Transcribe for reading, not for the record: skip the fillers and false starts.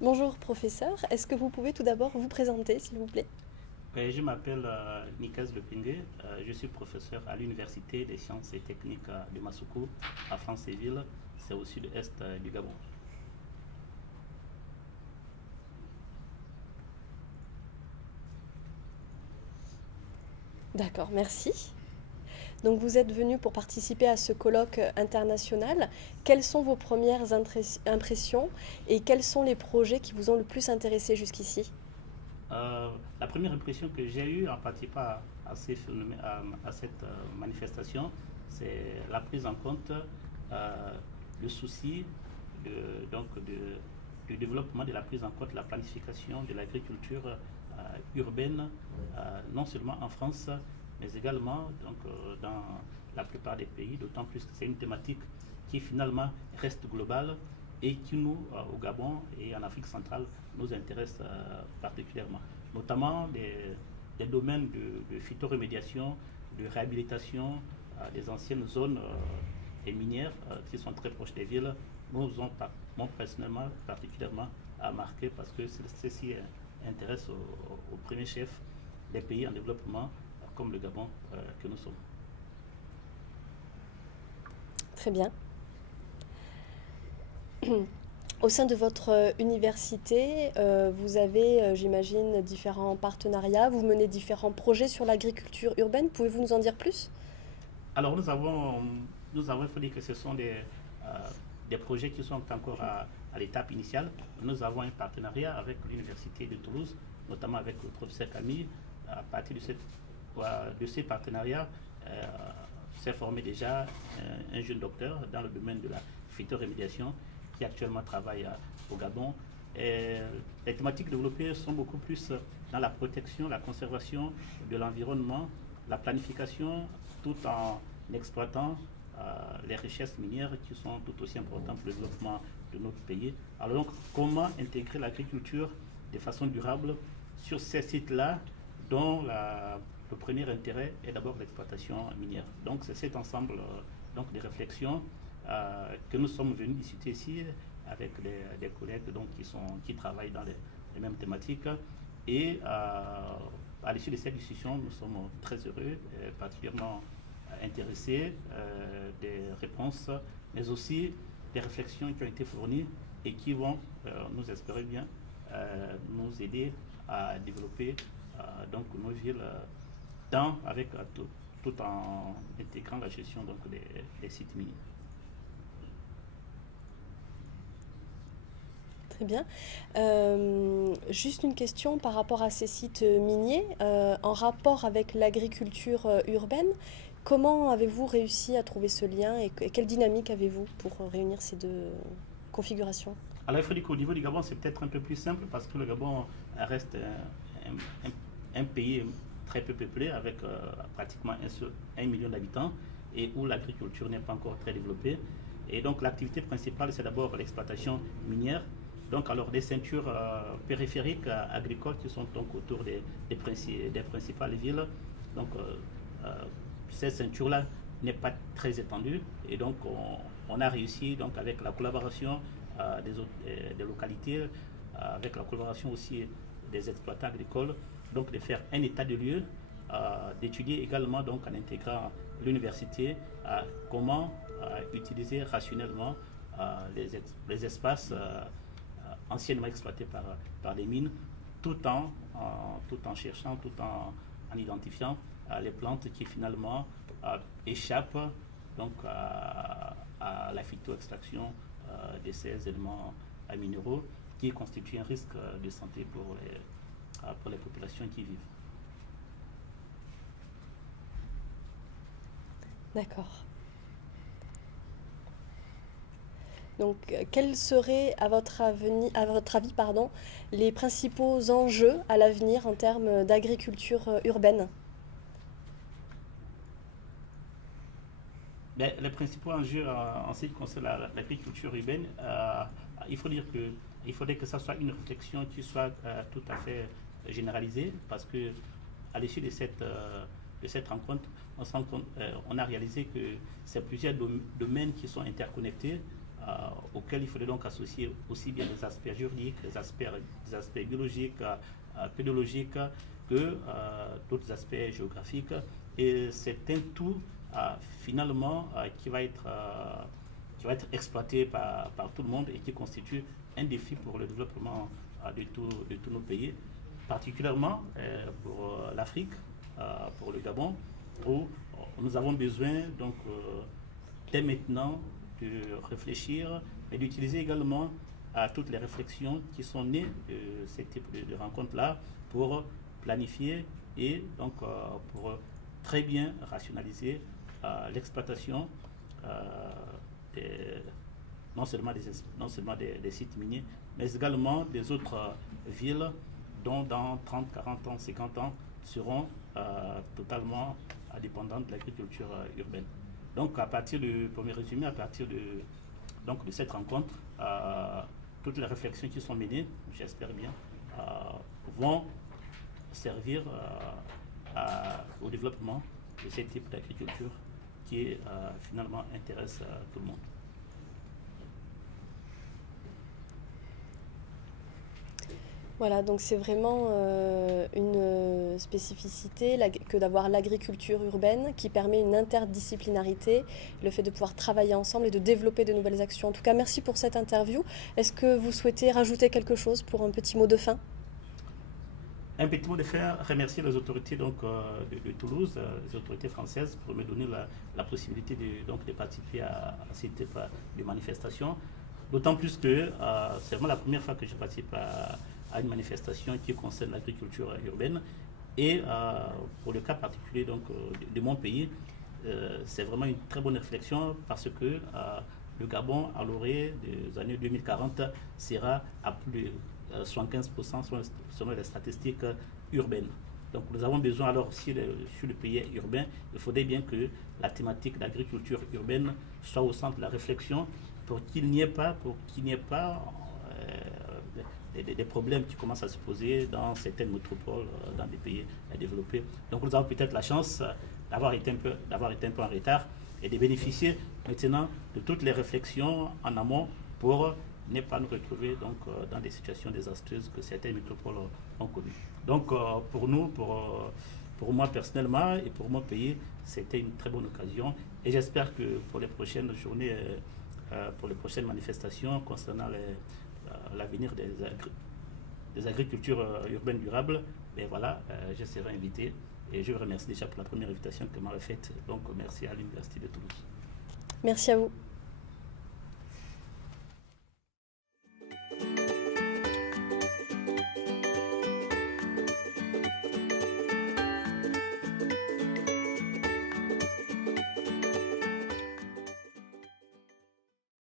Bonjour professeur, est-ce que vous pouvez tout d'abord vous présenter s'il vous plaît? Je m'appelle Nikaz Lepingue, je suis professeur à l'Université des sciences et techniques de Massoukou, à Franceville, c'est au sud-est du Gabon. D'accord, merci. Donc vous êtes venu pour participer à ce colloque international. Quelles sont vos premières impressions et quels sont les projets qui vous ont le plus intéressé jusqu'ici? La première impression que j'ai eue en participant à cette manifestation, c'est la prise en compte, euh, le souci du développement de la prise en compte de la planification de l'agriculture urbaine, non seulement en France, mais également dans la plupart des pays, d'autant plus que c'est une thématique qui finalement reste globale et qui nous, au Gabon et en Afrique centrale, nous intéresse particulièrement, notamment des domaines de phytoremédiation, de réhabilitation des anciennes zones et minières qui sont très proches des villes, nous ont, moi personnellement, particulièrement marqué parce que ceci intéresse au premier chef des pays en développement comme le Gabon que nous sommes. Très bien. Au sein de votre université, vous avez, j'imagine, différents partenariats, vous menez différents projets sur l'agriculture urbaine. Pouvez-vous nous en dire plus? Alors il faut dire que ce sont des projets qui sont encore à l'étape initiale. Nous avons un partenariat avec l'Université de Toulouse, notamment avec le professeur Camille. À partir de ces partenariats, euh, s'est formé déjà un jeune docteur dans le domaine de la phytorémédiation qui actuellement travaille au Gabon. Et les thématiques développées sont beaucoup plus dans la protection, la conservation de l'environnement, la planification, tout en exploitant les richesses minières qui sont tout aussi importantes pour le développement de notre pays. Alors donc, comment intégrer l'agriculture de façon durable sur ces sites-là dont le premier intérêt est d'abord l'exploitation minière. Donc c'est cet ensemble de réflexions que nous sommes venus discuter ici avec des collègues qui travaillent dans les mêmes thématiques. Et à l'issue de cette discussion, nous sommes très heureux, particulièrement intéressés des réponses, mais aussi des réflexions qui ont été fournies et qui vont, nous espérons bien, nous aider à développer nos villes tout en intégrant la gestion des sites miniers. Très bien. Juste une question par rapport à ces sites miniers, en rapport avec l'agriculture urbaine. Comment avez-vous réussi à trouver ce lien et quelle dynamique avez-vous pour réunir ces deux configurations? Alors il faut dire qu'au niveau du Gabon, c'est peut-être un peu plus simple parce que le Gabon reste un pays très peu peuplé avec pratiquement 1 million d'habitants et où l'agriculture n'est pas encore très développée. Et donc l'activité principale, c'est d'abord l'exploitation minière. Donc alors des ceintures périphériques agricoles qui sont donc autour des principales villes. Donc cette ceinture-là n'est pas très étendue et donc on a réussi donc avec la collaboration des localités, avec la collaboration aussi des exploitants agricoles, donc de faire un état de lieu, d'étudier également donc en intégrant l'université comment utiliser rationnellement les espaces anciennement exploités par les mines, tout en cherchant, en identifiant les plantes qui finalement échappent donc à la phytoextraction de ces éléments minéraux qui constituent un risque de santé pour les populations qui y vivent. D'accord. Donc, quels seraient, à votre avis, pardon, les principaux enjeux à l'avenir en termes d'agriculture urbaine? Mais les principaux enjeux en ce qui concerne l'agriculture urbaine, il faut dire que il faudrait que ça soit une réflexion qui soit tout à fait généralisée parce que à l'issue de cette rencontre, on a réalisé que c'est plusieurs domaines qui sont interconnectés. auxquels il faudrait donc associer aussi bien les aspects juridiques, les aspects biologiques, pédologiques, que d'autres aspects géographiques. Et c'est un tout finalement qui va être exploité par tout le monde et qui constitue un défi pour le développement de tous nos pays, particulièrement pour l'Afrique, pour le Gabon, où nous avons besoin donc dès maintenant de réfléchir et d'utiliser également toutes les réflexions qui sont nées de ce type de rencontres-là pour planifier et donc pour très bien rationaliser l'exploitation non seulement des sites miniers, mais également des autres villes dont dans 30, 40 ans, 50 ans seront totalement indépendantes de l'agriculture urbaine. Donc, pour me résumer, à partir de cette rencontre, toutes les réflexions qui sont menées, j'espère bien, vont servir au développement de ce type d'agriculture qui finalement intéresse tout le monde. Voilà, donc c'est vraiment une spécificité que d'avoir l'agriculture urbaine qui permet une interdisciplinarité, le fait de pouvoir travailler ensemble et de développer de nouvelles actions. En tout cas, merci pour cette interview. Est-ce que vous souhaitez rajouter quelque chose pour un petit mot de fin ? Un petit mot de fin, remercier les autorités de Toulouse, les autorités françaises, pour me donner la possibilité de participer à ce type de manifestation. D'autant plus que c'est vraiment la première fois que je participe à une manifestation qui concerne l'agriculture urbaine. Et pour le cas particulier de mon pays, c'est vraiment une très bonne réflexion parce que le Gabon, à l'orée des années 2040, sera à plus de 75% selon les statistiques urbaines. Donc nous avons besoin alors, si sur le pays urbain, il faudrait bien que la thématique d'agriculture urbaine soit au centre de la réflexion pour qu'il n'y ait pas des problèmes qui commencent à se poser dans certaines métropoles, dans des pays développés. Donc nous avons peut-être la chance d'avoir été un peu en retard et de bénéficier maintenant de toutes les réflexions en amont pour ne pas nous retrouver dans des situations désastreuses que certaines métropoles ont connues. Donc pour nous, pour moi personnellement et pour mon pays, c'était une très bonne occasion et j'espère que pour les prochaines journées, pour les prochaines manifestations concernant l'avenir des agricultures urbaines durables, voilà, je serai invité et je vous remercie déjà pour la première invitation que m'avait faite. Donc merci à l'Université de Toulouse. Merci à vous.